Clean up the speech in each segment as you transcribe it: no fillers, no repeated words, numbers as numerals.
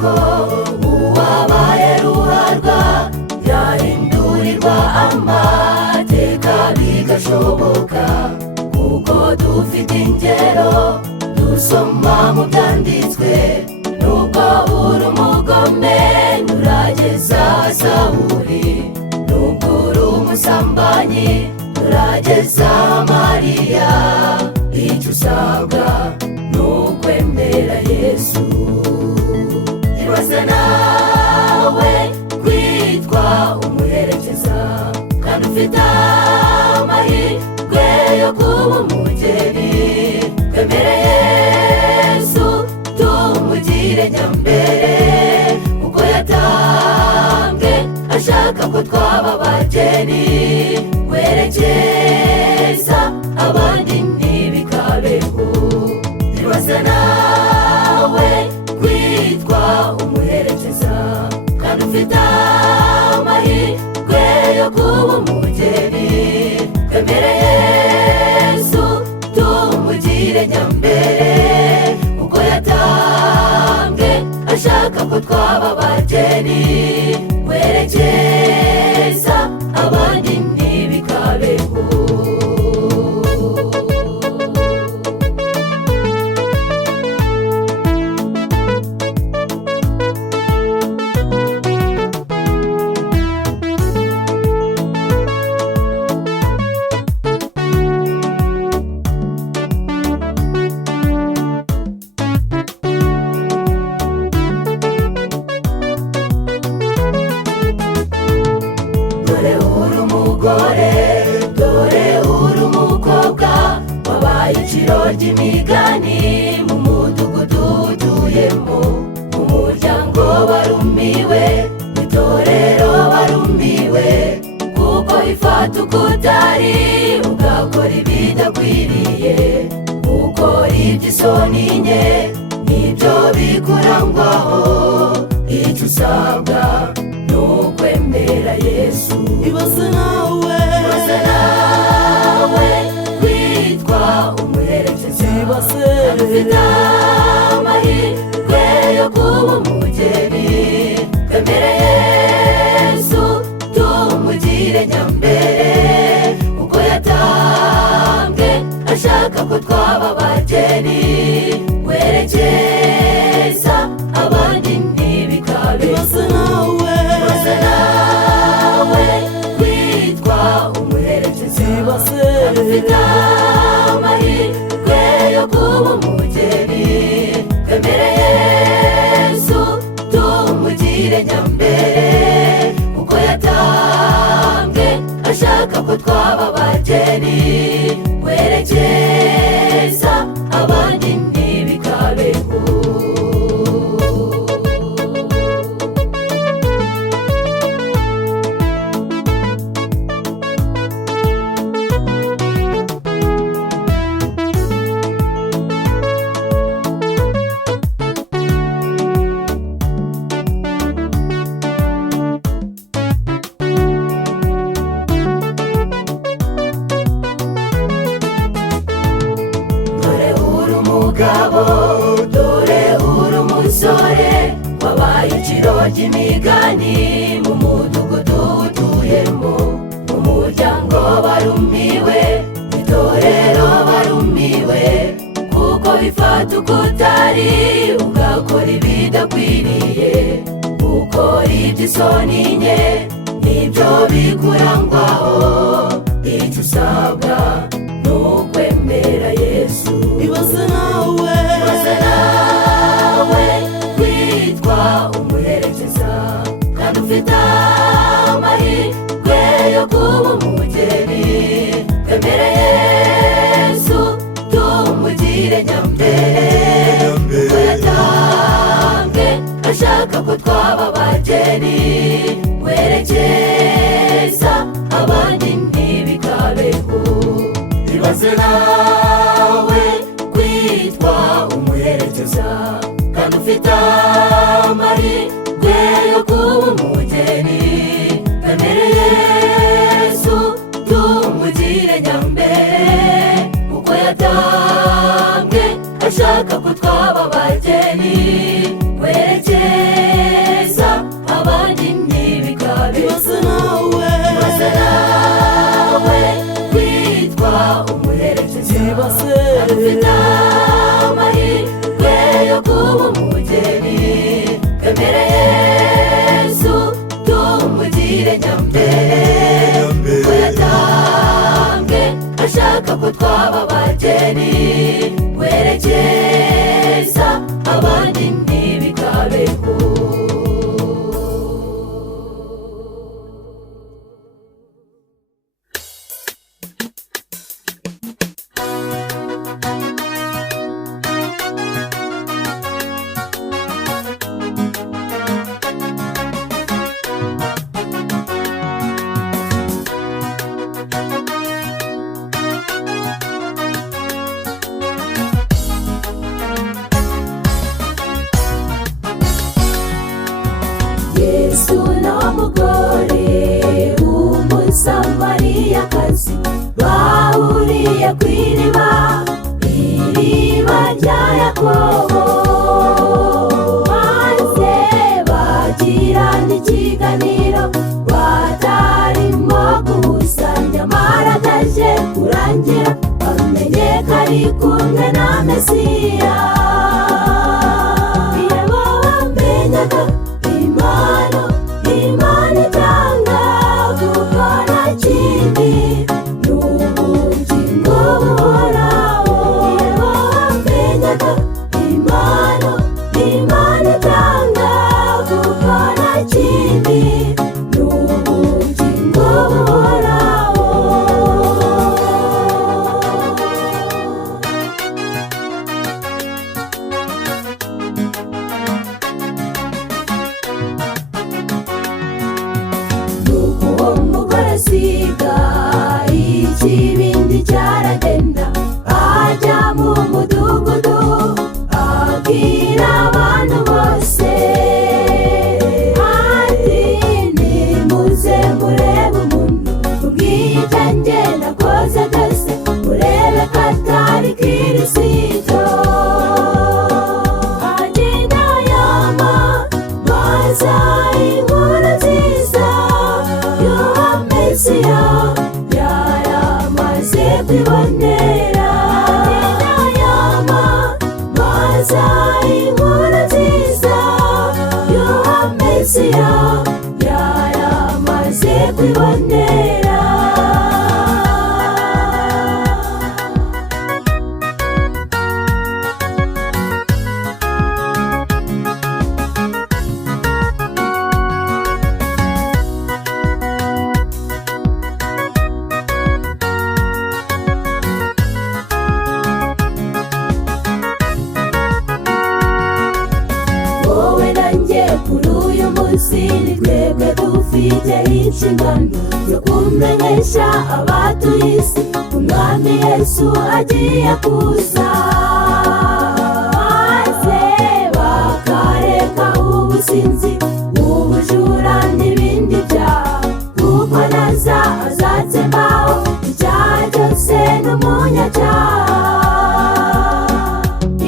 ko uwabaye ruharwa yahindurirwa amateka bigashoboka, kuko dufite ingero dusoma mu byanditswe. Nubwo uri umugome nturageza Sawuli, nubwo uri umusambanyi nturageza Mariya. Icyo usabwa ni ukwemera Yesu. Ibaze nawe kwitwa umuherekeza kandi ufite amahirwe yo kuba umugeni. Twemere Yesu tumugire nyambere, kuko yatambwe ashaka ko twaba abageni. Werekeza abandi ntibikabeho. Ibaze nawe kwitwa umuherekeza kandi ufite amahirwe yo kuba umugeni. Twemere Yesu tumugire nyambere, kuko yatambwe ashaka ko twaba abageni. Werekeza abandi ntibikabeho. Dore uri umukobwa wabaye iciro ry'imigani mu mudugudu utuyemo. Mu muryango barumiwe, mu itorero barumiwe, kuko ifata uko utari ugakora ibidakwiriye. Gukora iby'isoni nke nibyo bikurangwaho. Icyo usabwa ni ukwemera Yesu. Ibaze nawe kwitwa umuherekeza kandi ufite amahirwe yo kuba umugeni. Twemere Yesu tumugire nyambere, kuko yatambwe ashaka ko twaba abageni. Werekeza abandi ntibikabe. Ibaze nawe kwitwa umuherekeza kandi ufite amahirwe yo kuba umugeni. Twemere Yesu tumugire nyambere, kuko yatambwe ashaka ko twaba abageni. Werekeza abandi ntibikabeho. Dore uri umusore wabaye iciro ry'imigani mu mudugudu utuyemo. Mu muryango barumiwe, mu itorero barumiwe, kuko bifata uko utari ugakora ibidakwiriye. Gukora iby'isoni nke nibyo bikurangwaho. Icyo usabwa ni ukwemera Yesu. Ibaze nawe kwitwa umuherekeza kandi ufite amahirwe yo kuba umugeni. Twemere Yesu tumugire nyambere, kuko yatambwe ashaka ko twaba abageni. Werekeza abandi ntibikabeho. maze nawe kwitwa umuherekeza, kandi ufite amahirwe yo kuba umugeni. Twemere Yesu tumugire nyambere, kuko yatambwe ashaka ko twaba abageni. Werekeza abandi ntibikabe, maze nawe kwitwa umuherekeza, kandi ufite amahirwe yo kuba umugeni. Twemere Yesu tumugire nyambere, kuko yatambwe ashaka ko twaba abageni. Werekeza abandi ntibikabeho. Yesu n'umugore w'umusamariyakazi bahuriye ku iriba rya Yakobo, maze bagirana ikiganiro batarimo guhuza. Nyamara ataje kurangira bamenye ko ari kumwe na Mesiya. Iyo bamenyaga Imana itanga gukora kindi n'ubugingo buhoraho. Iyo bamenyaga Imana itanga gukora kindi n'ubugingo buhoraho. Uwo mugore asiga ikibindi cyaragenda, ajya mu mudugudu abwira abantu bose ati nimuze murebe umuntu ubwitange nakoze byose, murebe ko atari Kristo. Agenda yamamaza inkuru nziza y'uwo Mesiya yaramaze kwibonera. Agenda yamamaza inkuru nziza y'uwo Mesiya yaramaze kwibonera. Wowe nanjye kuri uyu munsi ni twebwe dufite inshingano yo kumenyesha abatuye isi Umwami Yesu agiye kuza, maze bakareka ubusinzi, ubujura n'ibindi byaha, kuko naza azatsembaho icyaha cyose n'umunyacyaha.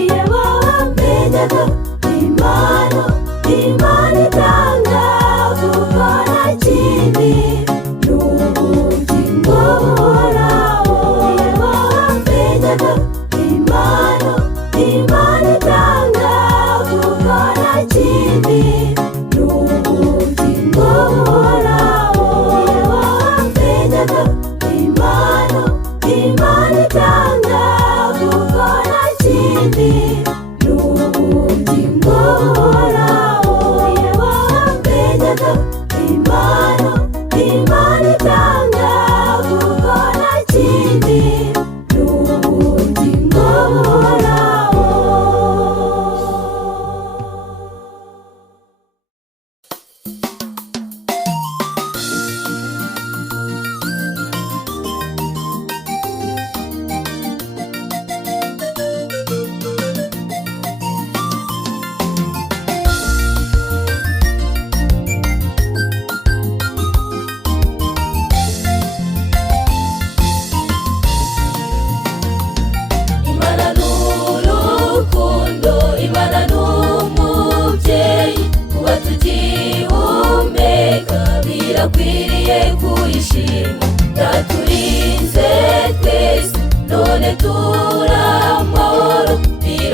Iyo bamenyaga Imana itanga gukora kindi n'ubugingo buhoraho. Iyo bamenyaga Imana itanga gukora kindi n'ubugingo buhoraho.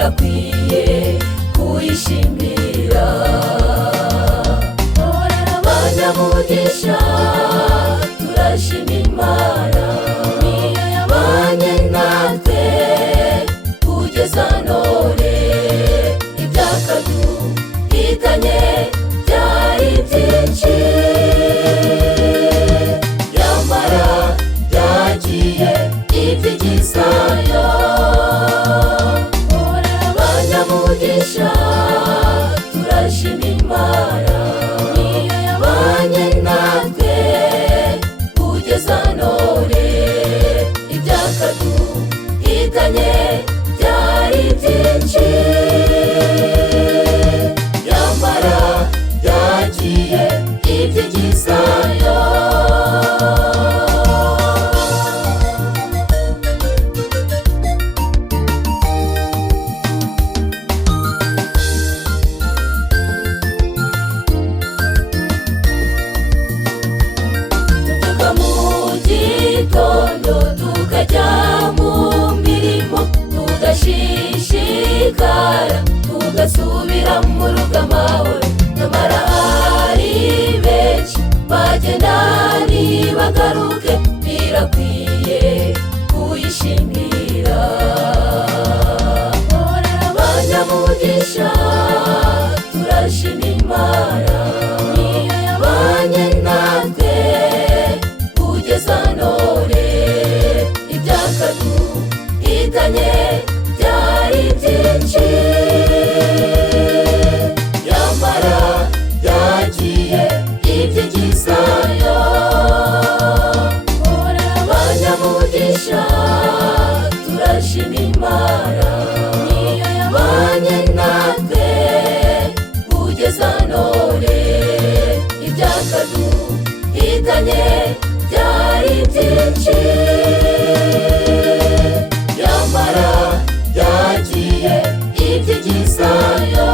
birakwiye kuyishimira. Abanyamugisha turashima Imana, niyo yabanye natwe kugeza none. Ibyakaduhitanye byari byinshi, yamara byagiye ibyigizayo. Abanyamugisha turashima Imana, niyo yabanye natwe kugeza none. Ibyakaduhitanye byari byinshi, yamara byagiye ibyigizayo. Tuvuga mu gitondo tukajya mu mirimo, tugashishikara tugasubira mu rugo amahoro. Nyamara hari benshi bagenda ntibagaruke, birakwiye kuyishimira. Abanyamugisha turashima Imana, niyo yabanye natwe kugeza none. Ibyakaduhitanye byari byinshi, yamara byagiye ibyigizayo. Abanyamugisha turashima Imana, niyo yabanye natwe kugeza none. Ibyakaduhitanye byari byinshi, yamara byagiye ibyigizayo.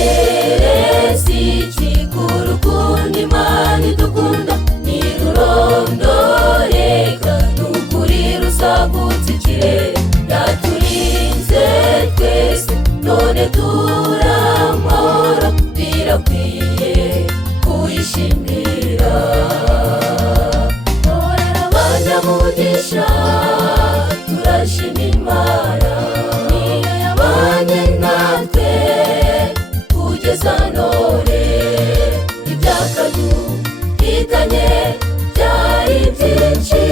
Utekereza iki ku rukundo Imana idukunda? Ntirurondoreka, n'ukuri rusagutse ikirere. Yaturinze twese none turamahoro, birakwiye kuyishimira. Abanyamugisha turashima Imana, niyo yabanye natwe kugeza none. Ibyakaduhitanye byari byinshi,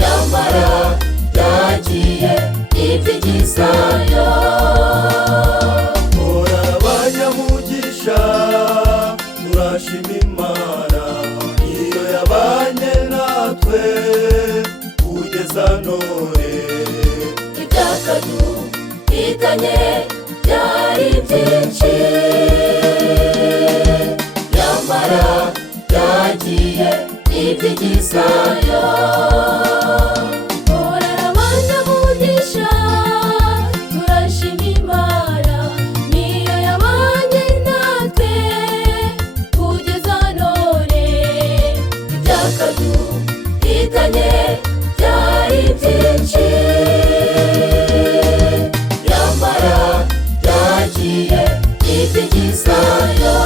yamara byagiye ibyigizayo. Abanyamugisha turashima Imana, niyo yabanye natwe kugeza none. Ibyakaduhitanye byari byinshi, yamara byagiye ibyigizayo. Abanyamugisha turashima Imana, niyo yabanye natwe kugeza none. Ibyakaduhitanye byari byinshi, yamara byagiye ibyigizayo.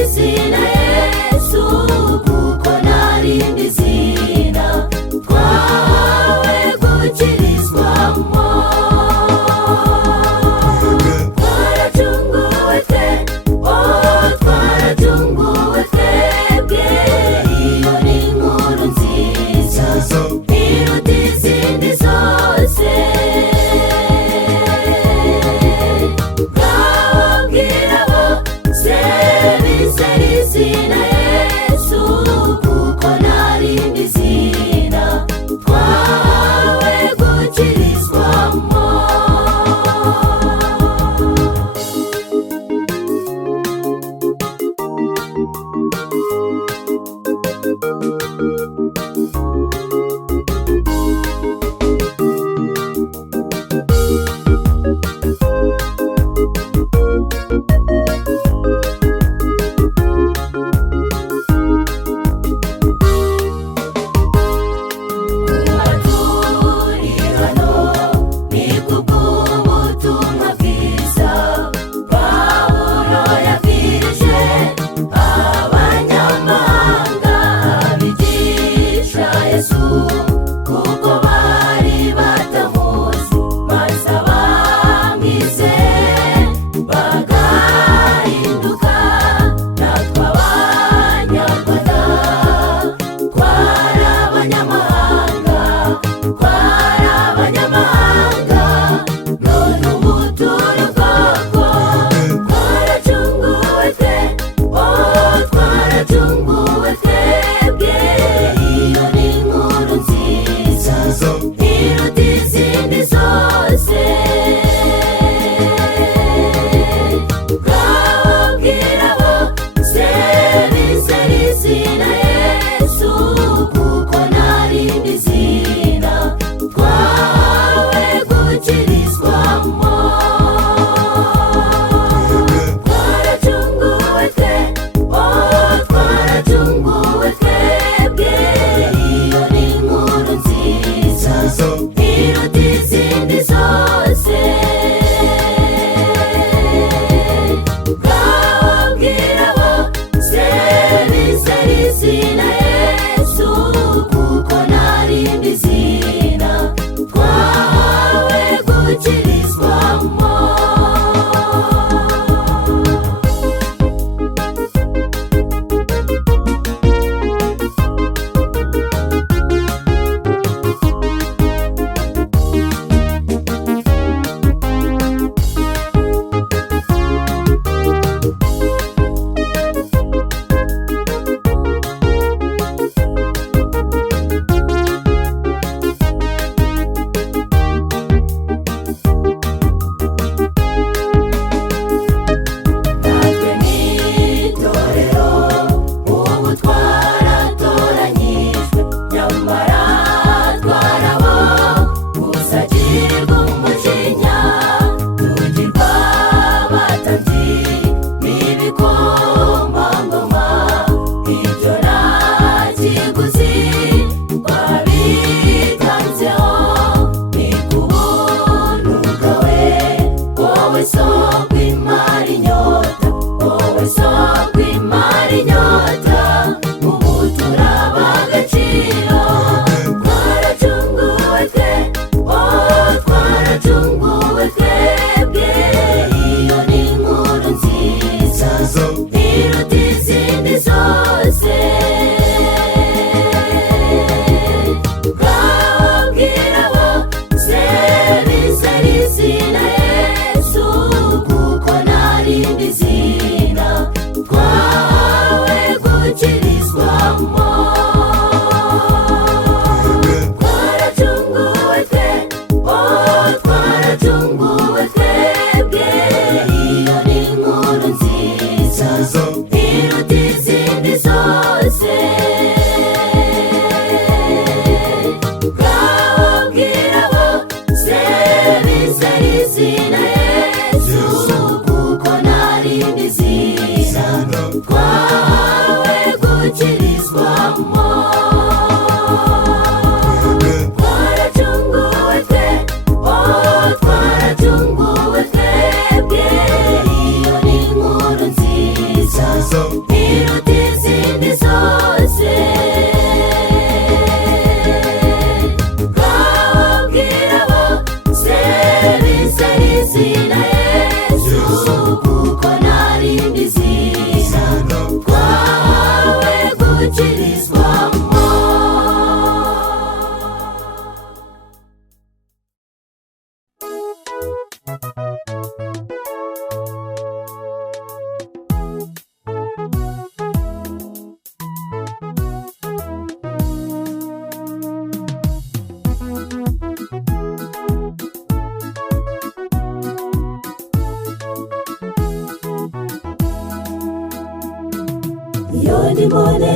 Izina Yesu kuko nta rindi zina twahawe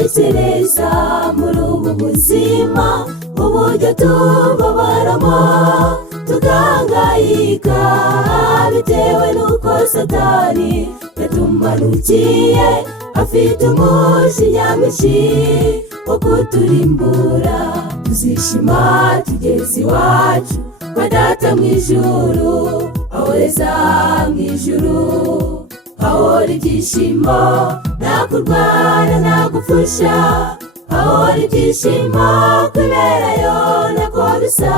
tekereza muri ubu buzima uburyo tubabaramo tugahangayika bitewe n'uko Satani yatumanukiye afite umujinya mwinshi wo kuturimbura. Tuzishima tugeze iwacu kwa Data mw'ijuru, aho heza mw'ijuru hahora ibyishimo, nta kurwara nta gupfusha, hahora ibyishimo kwiberayo ntako bisa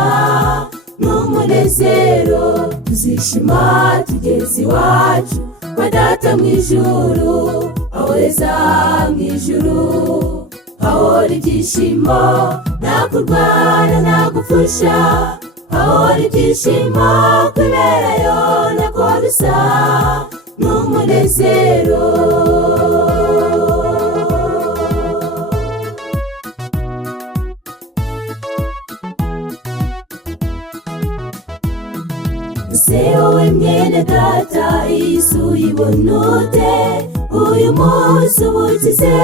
n'umunezero. Tuzishima tugeze iwacu kwa Data mw'ijuru, aho heza mw'ijuru hahora ibyishimo, nta kurwara nta gupfusha, hahora ibyishimo kwiberayo ntako bisa n'umunezero. Ese wowe mwene Data iyi si uyibona ute? Uyu munsi uba ukize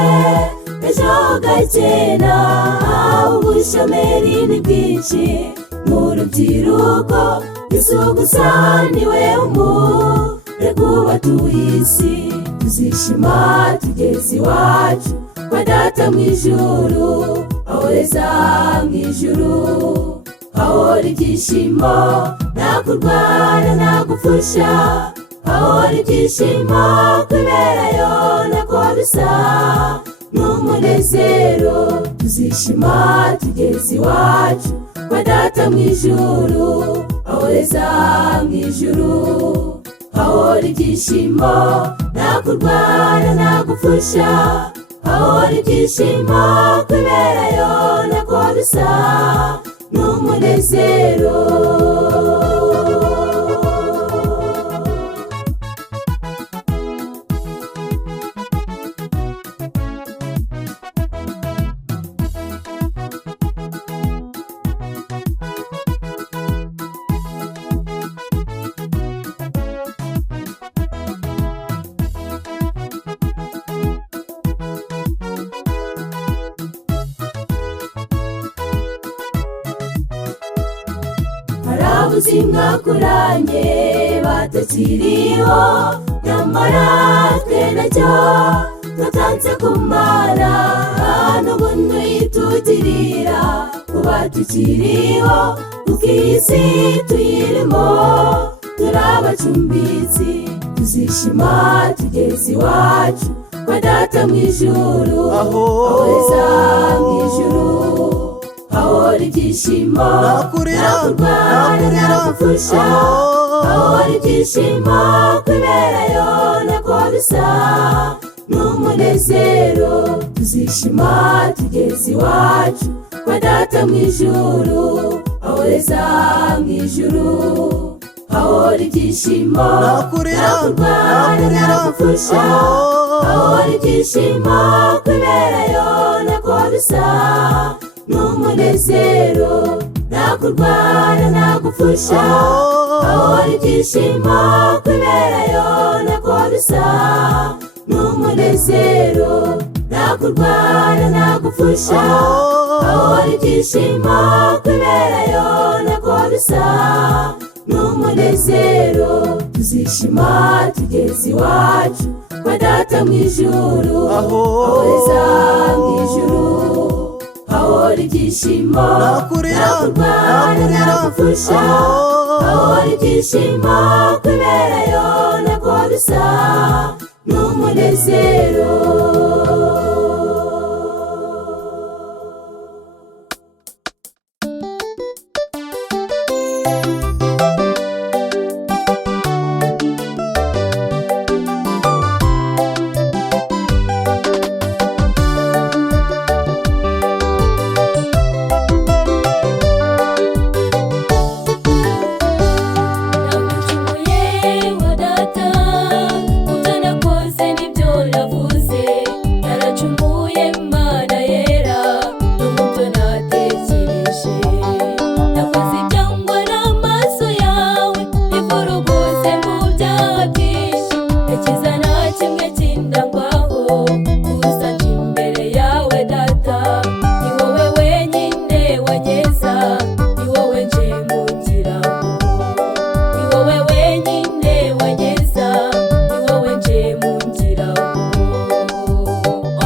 ejo ugakena, ubushomeri ni bwinshi mu rubyiruko, isi gusa niwe umurego w'abatuye isi. Tuzishima tugeze iwacu kwa Data mw'ijuru, aho heza mw'ijuru hahora ibyishimo, nta kurwara nta gupfusha, hahora ibyishimo kwiberayo ntako bisa n'umunezero. Tuzishima tugeze iwacu kwa Data mw'ijuru, aho heza mw'ijuru hahora ibyishimo, nta kurwara nta gupfusha, hahora ibyishimo kwiberayo ntako bisa n'umunezero. Ubuzima kuranye batakiriho, nyamara twe nacyo twatanze kumara, n'ubuntu yitugirira kuba tukiriho, kuko iyi si tuyirimo turi abacumbitsi. Tuzishima tugeze iwacu kwa Data mw'ijuru, aho heza mw'ijuru hahora ibyishimo, nta kurwara nta gupfusha, hahora ibyishimo kwiberayo ntako bisa n'umunezero. Tuzishima tugeze iwacu kwa Data mw'ijuru, aho heza mw'ijuru hahora ibyishimo, nta kurwara nta gupfusha, hahora ibyishimo kwiberayo ntako bisa n'umunezero. Nta kurwara nta gupfusha, hahora ibyishimo kwiberayo ntako bisa n'umunezero. Nta kurwara nta gupfusha, hahora ibyishimo kwiberayo ntako bisa n'umunezero. Tuzishima tugeze iwacu kwa Data mw'ijuru, aho heza mw'ijuru hahora ibyishimo, nta kurwara nta gupfusha, hahora ibyishimo kwiberayo ntako bisa n'umunezero. Nagucumuye wa Data, utanakoze n'ibyo navuze, wanyeza, ni wowe nje mungiraho. Ni wowe wenyine wanyeza, ni wowe nje mungiraho.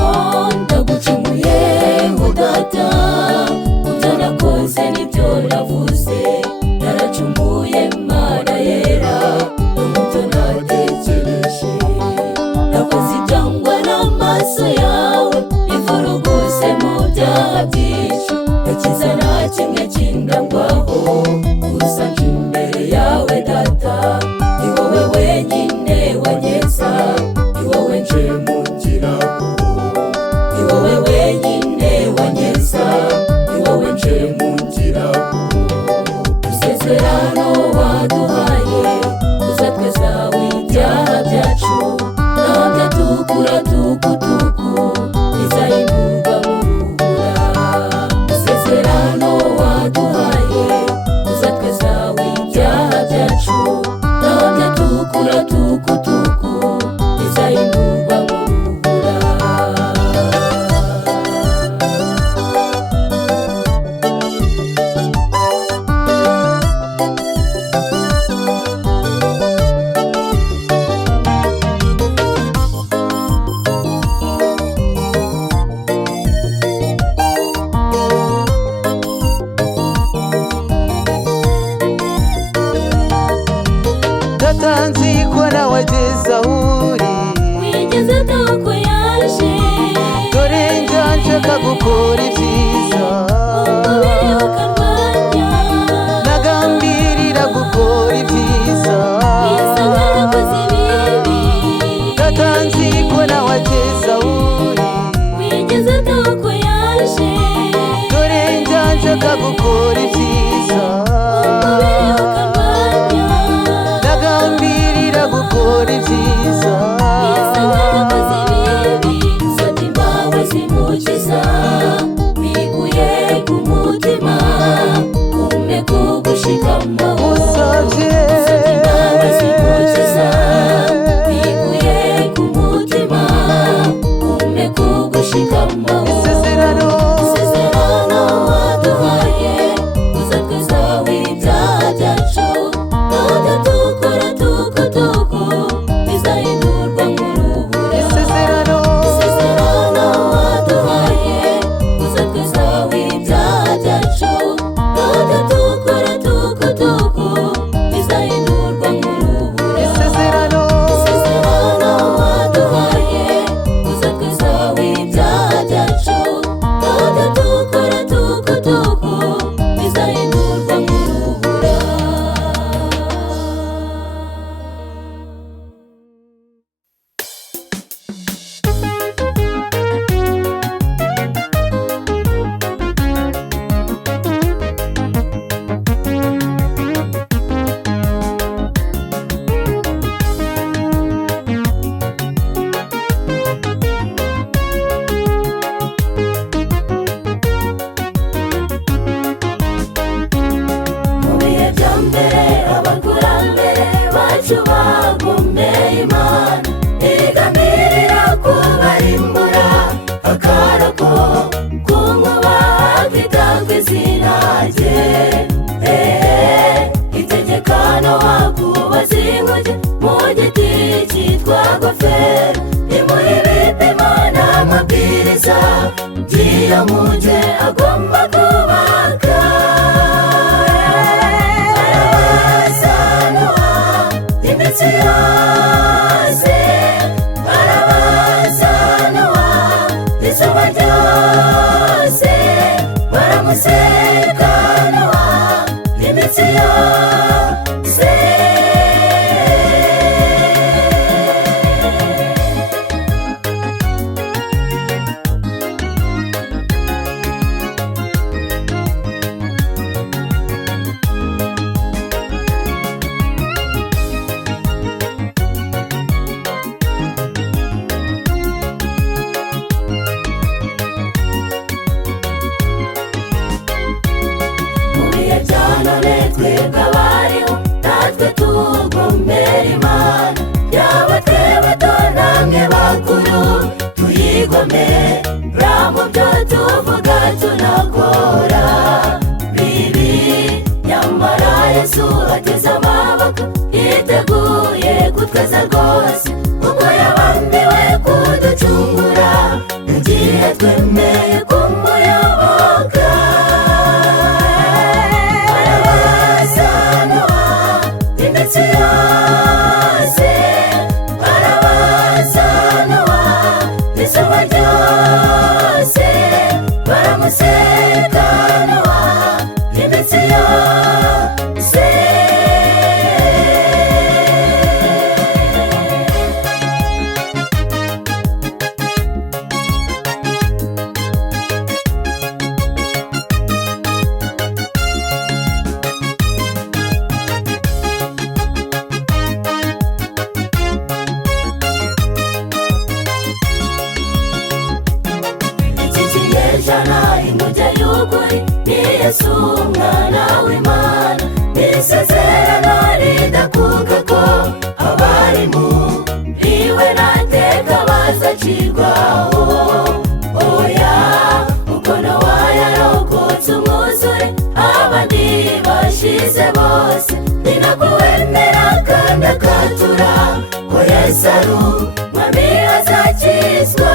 Oh, ndagucumuyeho data, kubyo nakoze nibyo navuze. Naracumuye Mana yera, no mu byo natekereje. Nakoze ibyangwa n'amaso yawe, bivuruguse mu byaha byinshi. Gakiza nta kimwe kindangwaho, gusa nje imbere yawe data. Ni wowe wenyine wanyeza, ni wowe nje mungiraho. Ni wowe wenyine wanyeza, ni wowe nje mungiraho. Isezerano waduhaye, uzatwezaho ibyaha byacu, naho byatukura tukutuku, bizahindurwa mu rubura. Isezerano waduhaye, uzatwezaho ibyaha byacu, naho byatukura tukutuku, bizahindurwa mu rubura. Data nzi ko nawe ageze aho uri, Wigeze ko yaje, dore njya nshaka gukora ibyiza, umubiri ukarwanya, nagambirira gukora ibyiza. bisa nk'abakoze ibibi. Data nzi ko nawe ageze aho uri, Wigeze ko yaje, dore njya nshaka gukora ibyiza, umubiri ukarwanya, nagambirira gukora ibyiza. bisa nk'abakoze ibibi. Nsabye imbabazi mukiza, bikuye ku mutima, umpe kugushikamaho. Usabye Nsabye imbabazi mukiza, bikuye ku mutima, umpe kugushikamaho. isezerano Isezerano waduhaye, uzatwezaho ibyaha byacu, naho byatukura tukutuku, bizahindurwa mu rubura. isezerano Isezerano waduhaye, uzatwezaho ibyaha byacu, naho byatukura tukutuku, bizahindurwa mu rubura. isezerano Isezerano waduhaye, uzatwezaho ibyaha byacu, naho byatukura tukutuku, bizahindurwa mu rubura. Mu bihe bya mbere, abakurambere bacu bagomeye Imana, igambirira kubarimbura akarako k'inkuba, kitanga izina rye. Itegeka Nowa kubaza inkuge mu giti cyitwa gofero, imuha ibipimo n'amabwiriza by'iyo nkuge agomba kubaka. Arabaza Nowa iminsi yose, arabaza Nowa izuba ryose, baramuseka Nowa iminsi yose. kwigomera mu byo tuvuga tunakora bibi, nyamara Yesu ateze amaboko yiteguye kutweza rwose, kuko yabambiwe kuducungura igihe twemeye kumuyoboka. Barabasanwa iminsi yose, barabasanwa izuba ryose, baramusekanwa iminsi yose. Jana imujya y'ukuri ni Yesu umwana w'Imana, n'isezerano ridakuka ko abari muri nta teka bazacirwaho. Oya, uko Nowa yarokotse umwuzure abandi bashize bose, ni nako wemera kandi akatura ko Yesu ari umwami azakizwa.